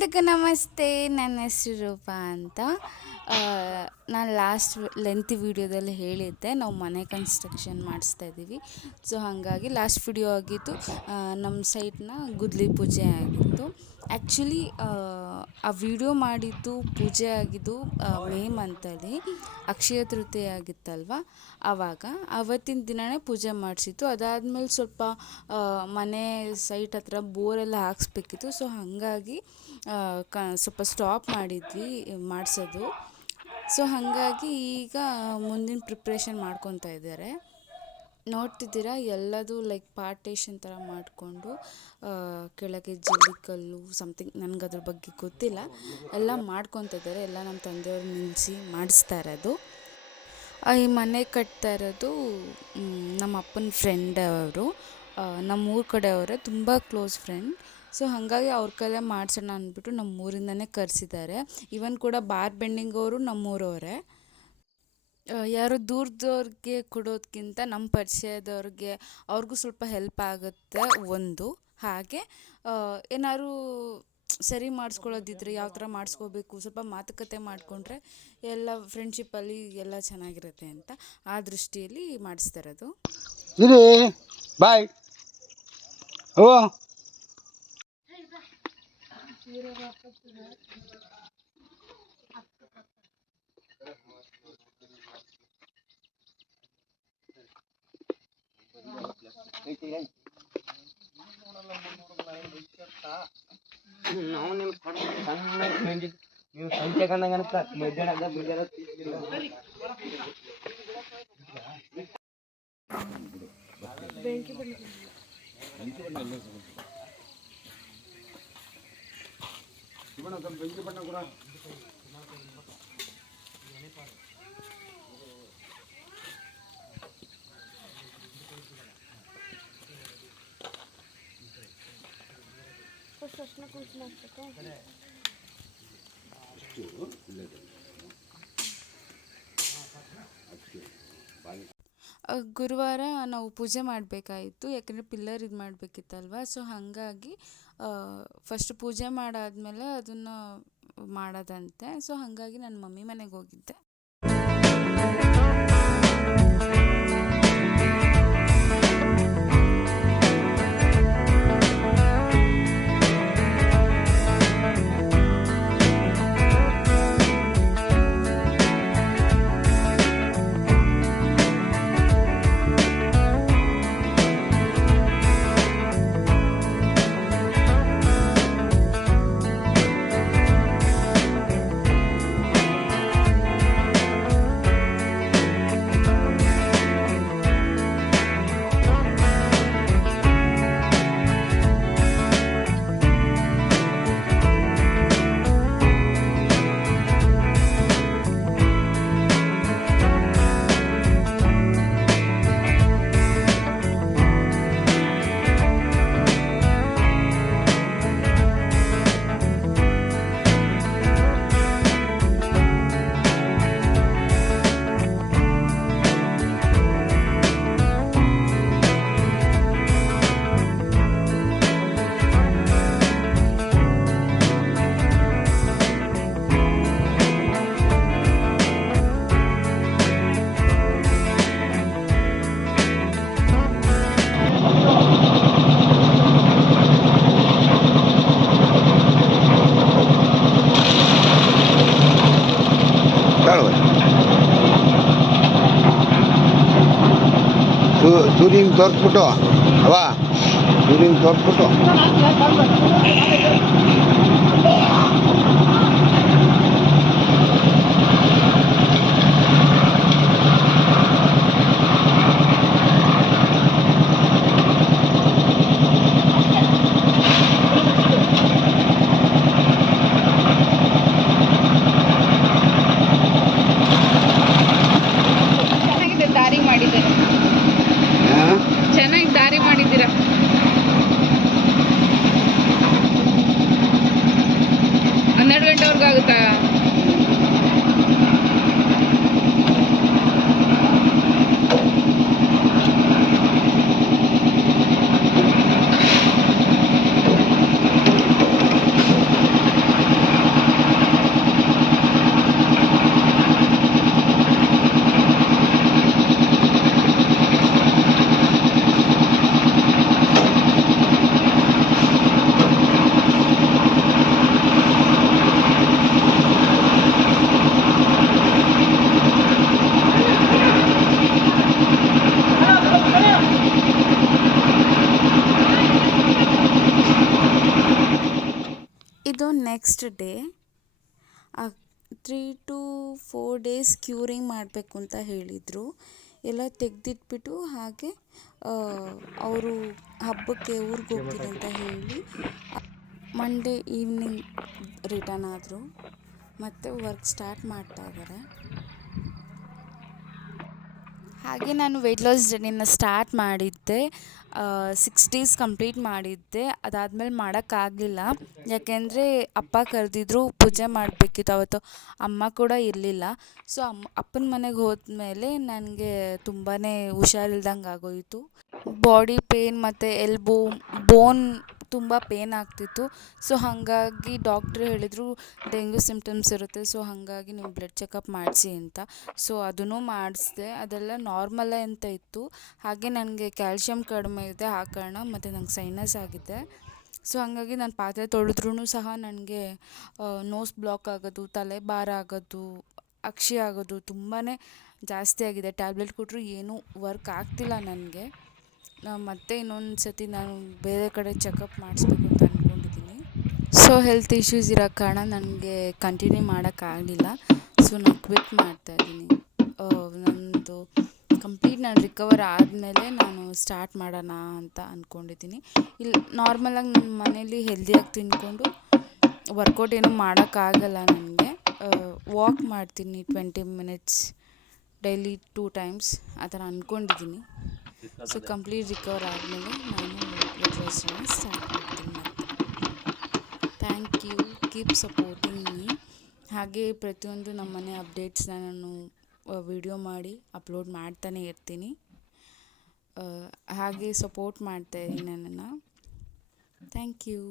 ಎಲ್ರಿಗೂ ನಮಸ್ತೆ. ನನ್ನ ಹೆಸರು ರೂಪಾ ಅಂತ. ನಾನು ಲಾಸ್ಟ್ ಲೆಂತಿ ವೀಡಿಯೋದಲ್ಲಿ ಹೇಳಿದ್ದೆ ನಾವು ಮನೆ ಕನ್ಸ್ಟ್ರಕ್ಷನ್ ಮಾಡಿಸ್ತಾ ಇದ್ದೀವಿ. ಸೊ ಹಾಗಾಗಿ ಲಾಸ್ಟ್ ವಿಡಿಯೋ ಆಗಿದ್ದು ನಮ್ಮ ಸೈಟ್ನ ಗುದ್ಲಿ ಪೂಜೆ ಆಗಿತ್ತು. ಆ್ಯಕ್ಚುಲಿ ಆ ವಿಡಿಯೋ ಮಾಡಿದ್ದು ಪೂಜೆ ಆಗಿದ್ದು ಮೇ ಮಂತಲ್ಲಿ ಅಕ್ಷಯ ತೃತೀಯ ಆಗಿತ್ತಲ್ವ, ಅವತ್ತಿನ ದಿನವೇ ಪೂಜೆ ಮಾಡಿಸಿತ್ತು. ಅದಾದಮೇಲೆ ಸ್ವಲ್ಪ ಮನೆ ಸೈಟ್ ಹತ್ರ ಬೋರೆಲ್ಲ ಹಾಕ್ಸ್ಬೇಕಿತ್ತು. ಸೊ ಹಾಗಾಗಿ ಸ್ವಲ್ಪ ಸ್ಟಾಪ್ ಮಾಡಿದ್ವಿ ಮಾಡಿಸೋದು. ಸೊ ಹಾಗಾಗಿ ಈಗ ಮುಂದಿನ ಪ್ರಿಪ್ರೇಷನ್ ಮಾಡ್ಕೊತಾ ಇದ್ದಾರೆ. ನೋಡ್ತಿದ್ದೀರಾ, ಎಲ್ಲದೂ ಲೈಕ್ ಪಾರ್ಟೇಷನ್ ಥರ ಮಾಡಿಕೊಂಡು ಕೆಳಗೆ ಜಲ್ಲಿಕಲ್ಲು ಸಮಥಿಂಗ್, ನನಗದ್ರ ಬಗ್ಗೆ ಗೊತ್ತಿಲ್ಲ, ಎಲ್ಲ ಮಾಡ್ಕೊತಾ ಇದ್ದಾರೆ. ಎಲ್ಲ ನಮ್ಮ ತಂದೆಯವ್ರು ನಿಲ್ಲಿಸಿ ಮಾಡಿಸ್ತಾ ಇರೋದು. ಈ ಮನೆ ಕಟ್ತಾ ಇರೋದು ನಮ್ಮ ಅಪ್ಪನ ಫ್ರೆಂಡ್ ಅವರು, ನಮ್ಮೂರ ಕಡೆಯವರೇ, ತುಂಬ ಕ್ಲೋಸ್ ಫ್ರೆಂಡ್. ಸೊ ಹಾಗಾಗಿ ಅವ್ರ ಕೈಲೇ ಮಾಡಿಸೋಣ ಅಂದ್ಬಿಟ್ಟು ನಮ್ಮೂರಿಂದನೇ ಕರೆಸಿದ್ದಾರೆ. ಇವನ್ ಕೂಡ ಬಾರ್ ಬೆಂಡಿಂಗ್ ಅವರು ನಮ್ಮೂರವರೇ. ಯಾರೋ ದೂರದವ್ರಿಗೆ ಕೊಡೋದಕ್ಕಿಂತ ನಮ್ಮ ಪರಿಚಯದವ್ರಿಗೆ ಅವ್ರಿಗೂ ಸ್ವಲ್ಪ ಹೆಲ್ಪ್ ಆಗುತ್ತೆ ಒಂದು. ಹಾಗೆ ಏನಾದ್ರು ಸರಿ ಮಾಡಿಸ್ಕೊಳ್ಳೋದಿದ್ರೆ ಯಾವ ಥರ ಮಾಡಿಸ್ಕೋಬೇಕು, ಸ್ವಲ್ಪ ಮಾತುಕತೆ ಮಾಡಿಕೊಂಡ್ರೆ ಎಲ್ಲ ಫ್ರೆಂಡ್ಶಿಪ್ಪಲ್ಲಿ ಎಲ್ಲ ಚೆನ್ನಾಗಿರುತ್ತೆ ಅಂತ ಆ ದೃಷ್ಟಿಯಲ್ಲಿ ಮಾಡಿಸ್ತಾ ಇರೋದು. ಬಾಯ್. ನಾವು ನಿಮ್ಮ ಸಣ್ಣ ನೀವು ಸಂಖ್ಯೆ ಕಂಡಂಗೆ ಅನ್ಸುತ್ತೆ. ಮಧ್ಯಾಹ್ನ ಬೆಂಕಿ ಬಣ್ಣ ಕೂಡ ಗುರುವಾರ ನಾವು ಪೂಜೆ ಮಾಡಬೇಕಾಯಿತು, ಯಾಕಂದರೆ ಪಿಲ್ಲರ್ ಇದು ಮಾಡಬೇಕಿತ್ತಲ್ವ. ಸೊ ಹಾಗಾಗಿ ಫಸ್ಟ್ ಪೂಜೆ ಮಾಡಾದಮೇಲೆ ಅದನ್ನು ಮಾಡೋದಂತೆ. ಸೊ ಹಾಗಾಗಿ ನನ್ನ ಮಮ್ಮಿ ಮನೆಗೆ ಹೋಗಿದ್ದೆ. ಸೂರ್ಯನ ತೋರಿಸ್ಬಿಟ್ಟು ಸೂರ್ಯನ ತೋರಿಸ್ಬಿಟ್ಟು ಚೆನ್ನಾಗಿ ದಾರಿ ಮಾಡಿದ್ದೀರಾ. 12 ಗಂಟೆವರೆಗೂ ಆಗುತ್ತಾ? ಇದು next day. 3 to 4 days curing ಮಾಡಬೇಕು ಅಂತ ಹೇಳಿದರು. ಎಲ್ಲ ತೆಗೆದಿಟ್ಬಿಟ್ಟು ಹಾಗೆ ಅವರು ಹಬ್ಬಕ್ಕೆ ಊರಿಗೆ ಹೋಗ್ತೀನಿ ಅಂತ ಹೇಳಿ ಮಂಡೇ ಈವ್ನಿಂಗ್ ರಿಟರ್ನ್ ಆದರು. ಮತ್ತು ವರ್ಕ್ ಸ್ಟಾರ್ಟ್ ಮಾಡ್ತಾ ಇದ್ದಾರೆ. ಹಾಗೆ ನಾನು ವೆಯ್ಟ್ ಲಾಸ್ ಜರ್ನಿನ ಸ್ಟಾರ್ಟ್ ಮಾಡಿದ್ದೆ. 6 days ಕಂಪ್ಲೀಟ್ ಮಾಡಿದ್ದೆ. ಅದಾದಮೇಲೆ ಮಾಡೋಕ್ಕಾಗಲಿಲ್ಲ, ಯಾಕೆಂದರೆ ಅಪ್ಪ ಕರೆದಿದ್ರು, ಪೂಜೆ ಮಾಡಬೇಕಿತ್ತು. ಅವತ್ತು ಅಮ್ಮ ಕೂಡ ಇರಲಿಲ್ಲ. ಸೊ ಅಪ್ಪನ ಮನೆಗೆ ಹೋದ್ಮೇಲೆ ನನಗೆ ತುಂಬಾ ಹುಷಾರಿಲ್ದಂಗೆ ಆಗೋಯಿತು. ಬಾಡಿ ಪೇನ್ ಮತ್ತು ಬೋನ್ ತುಂಬ ಪೇನ್ ಆಗ್ತಿತ್ತು. ಸೊ ಹಾಗಾಗಿ ಡಾಕ್ಟ್ರು ಹೇಳಿದರು ಡೆಂಗ್ಯೂ ಸಿಮ್ಟಮ್ಸ್ ಇರುತ್ತೆ, ಸೊ ಹಾಗಾಗಿ ನೀವು ಬ್ಲಡ್ ಚೆಕಪ್ ಮಾಡಿಸಿ ಅಂತ. ಸೊ ಅದನ್ನು ಮಾಡಿಸಿದೆ. ಅದೆಲ್ಲ ನಾರ್ಮಲೇ ಅಂತ ಇತ್ತು. ಹಾಗೆ ನನಗೆ ಕ್ಯಾಲ್ಶಿಯಮ್ ಕಡಿಮೆ ಇದೆ ಆ ಕಾರಣ, ಮತ್ತು ನಂಗೆ ಸೈನಸ್ ಆಗಿದೆ. ಸೊ ಹಾಗಾಗಿ ನಾನು ಪಾತ್ರೆ ತೊಳೆದ್ರೂ ಸಹ ನನಗೆ ನೋಸ್ ಬ್ಲಾಕ್ ಆಗೋದು, ತಲೆ ಭಾರ ಆಗೋದು, ಅಕ್ಷಿ ಆಗೋದು ತುಂಬಾ ಜಾಸ್ತಿ ಆಗಿದೆ. ಟ್ಯಾಬ್ಲೆಟ್ ಕೊಟ್ಟರು ಏನೂ ವರ್ಕ್ ಆಗ್ತಿಲ್ಲ ನನಗೆ. ಮತ್ತೆ ಇನ್ನೊಂದು ಸತಿ ನಾನು ಬೇರೆ ಕಡೆ ಚೆಕಪ್ ಮಾಡಿಸ್ಬೇಕು ಅಂತ ಅಂದ್ಕೊಂಡಿದ್ದೀನಿ. ಸೊ ಹೆಲ್ತ್ ಇಶ್ಯೂಸ್ ಇರೋ ಕಾರಣ ನನಗೆ ಕಂಟಿನ್ಯೂ ಮಾಡೋಕ್ಕಾಗಲಿಲ್ಲ. ಸೊ ನಾನು ಕ್ವಿಟ್ ಮಾಡ್ತಾಯಿದ್ದೀನಿ. ನನ್ನದು ಕಂಪ್ಲೀಟ್ ನಾನು ರಿಕವರ್ ಆದಮೇಲೆ ನಾನು ಸ್ಟಾರ್ಟ್ ಮಾಡೋಣ ಅಂತ ಅಂದ್ಕೊಂಡಿದ್ದೀನಿ. ಇಲ್ಲಿ ನಾರ್ಮಲಾಗಿ ನನ್ನ ಮನೇಲಿ ಹೆಲ್ದಿಯಾಗಿ ತಿಂದ್ಕೊಂಡು ವರ್ಕೌಟ್ ಏನೂ ಮಾಡೋಕ್ಕಾಗಲ್ಲ ನನಗೆ. ವಾಕ್ ಮಾಡ್ತೀನಿ 20 minutes ಡೈಲಿ 2 times ಆ ಥರ ಅಂದ್ಕೊಂಡಿದ್ದೀನಿ. ಸೊ ಕಂಪ್ಲೀಟ್ ರಿಕವರ್ ಆದಮೇಲೆ ನಾನು ವೆಯ್ಟ್ ಲಾಸ್ ಜರ್ನಿ ಸ್ಟಾರ್ಟ್ ಮಾಡ್ತೀನಿ ಮತ್ತೆ. Thank you, keep supporting me. ಹಾಗೆ ಪ್ರತಿಯೊಂದು ನಮ್ಮ ಮನೆ ಅಪ್ಡೇಟ್ಸ್ನ ನಾನು ವಿಡಿಯೋ ಮಾಡಿ ಅಪ್ಲೋಡ್ ಮಾಡ್ತಾನೆ ಇರ್ತೀನಿ. ಹಾಗೆ ಸಪೋರ್ಟ್ ಮಾಡ್ತಾಯಿರಿ ನನ್ನನ್ನು. Thank you.